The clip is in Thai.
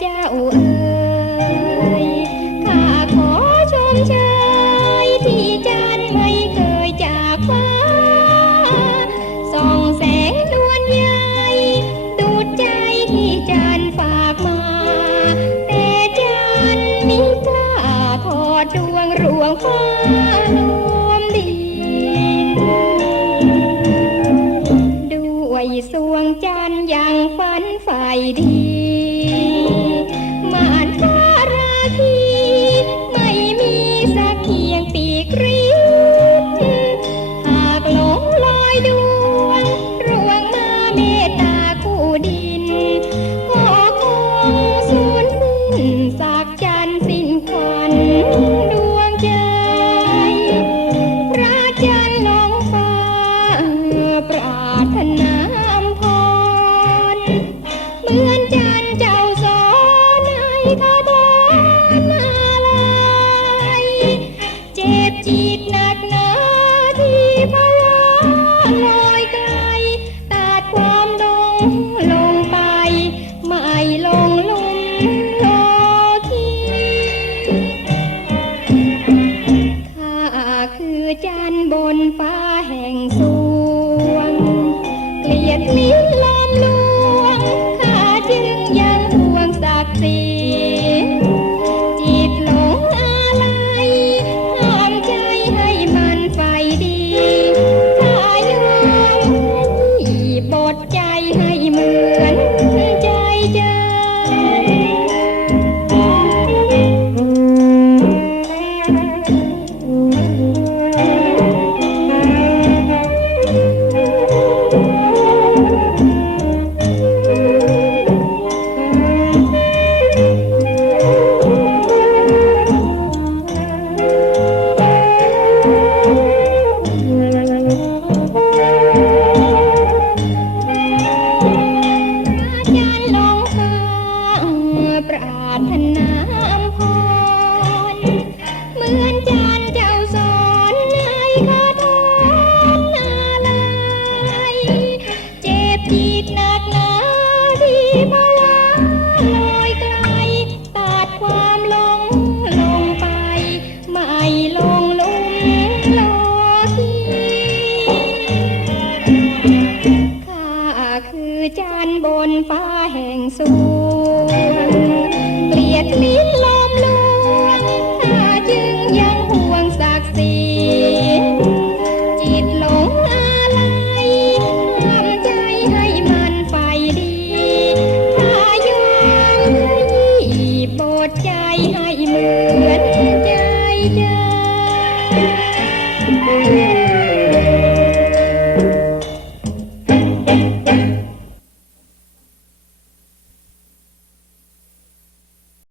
เจ้าเอ๋ยข้าขอชมเชยที่จันไม่เคยจากฟ้า ส่องแสงนวลใหญ่ดูดใจที่จันฝากมา แต่จันมิกล้าถอดดวงรวงฟ้ารมดินด้วยสวงจันยังฝันฝ่ดี Amen. Ей จันบนฟ้าแห่งสูงเปลียดลิ้นลมลวงข้าจึงยังห่วงศักดิ์ศรีจิตหลงอาลัยทำใจให้มันไฟดีข้ายังยีโปรดใจให้เหมือนใจเจ้า